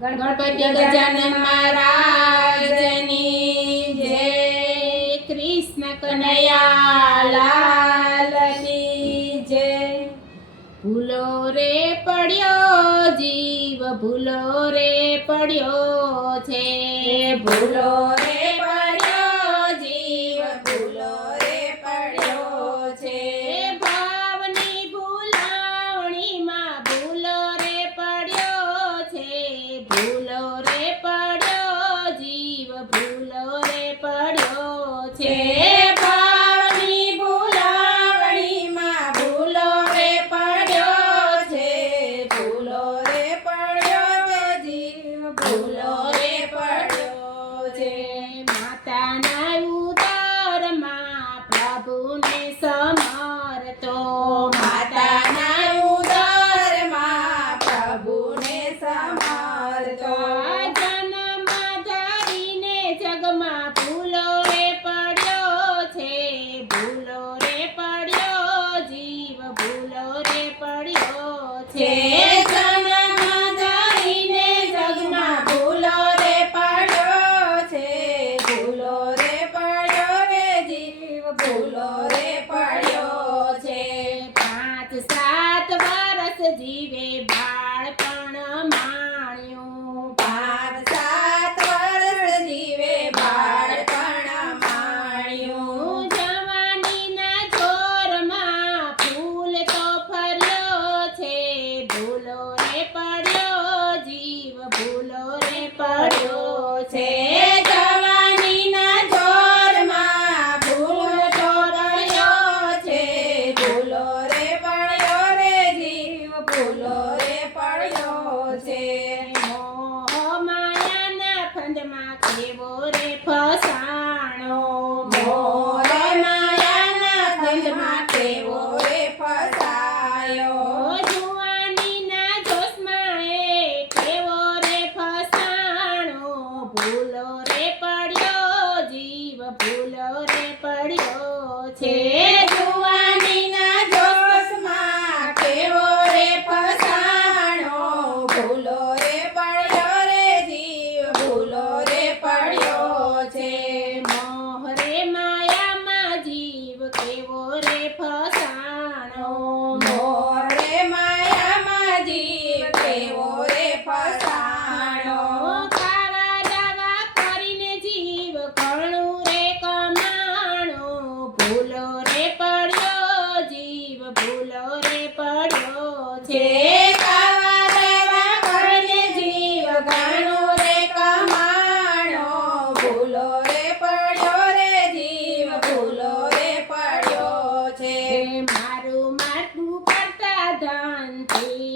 ગણપતિ ગજાનન મહારાજની જય. કૃષ્ણ કનૈયાલાલની જય. ભૂલો રે પડ્યો જીવ ભૂલો રે પડ્યો છે. ભૂલો 我的妈不 14. શાંતિ.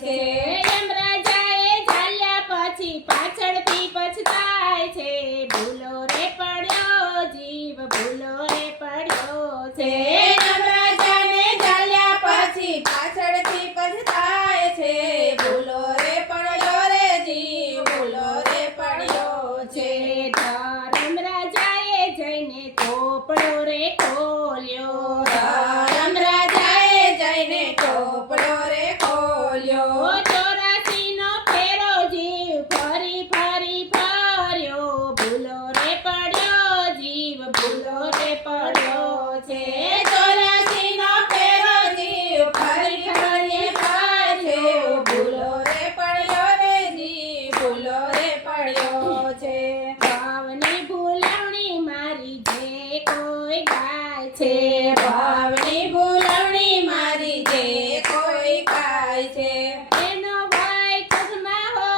রেখে છે ચોરાસીનો ફેરો જીવ ફરી ફરી ફર્યો ભૂલો રે પડ્યો રે જીવ ભૂલો રે પડ્યો છે ભાવની ભૂલાવણી મારી જે કોઈ ગાય છે છે ભાવની ભૂલવણી મારી જે કોઈ કાય છે એનો ભાઈ કદમાં હો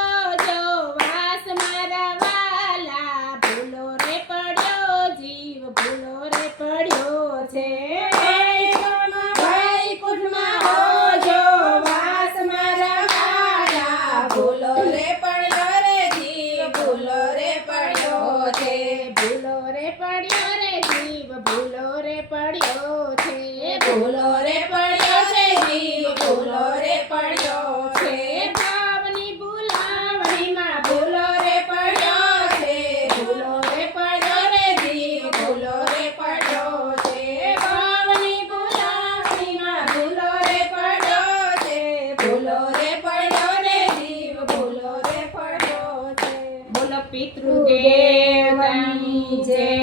જો વાસ મારા વાલા ભૂલો રે પડ્યો જીવ ભૂલો રે પડ્યો છે ભાઈ કુટમાં ભાઈ કુટમાં હોજો વાસ મારા વાલા ભૂલો રે પડ્યો રે જીવ ભૂલો રે પડ્યો છે ભૂલો રે પડ્યો રે જીવ ભૂલો રે પડ્યો છે ભૂલો રે પડ્યો છે જીવ ભૂલો રે પડ્યો છે ભાવની ભૂલાવણી ભૂલાવણીમાં ભૂલો રે પડ્યો છે ભૂલો રે પડ્યો રે જીવ ભૂલો રે પડ્યો છે ભાવની ભૂલાવણીમાં ભૂલો રે પડ્યો છે ભૂલો રે પડ્યો રે જીવ ભૂલો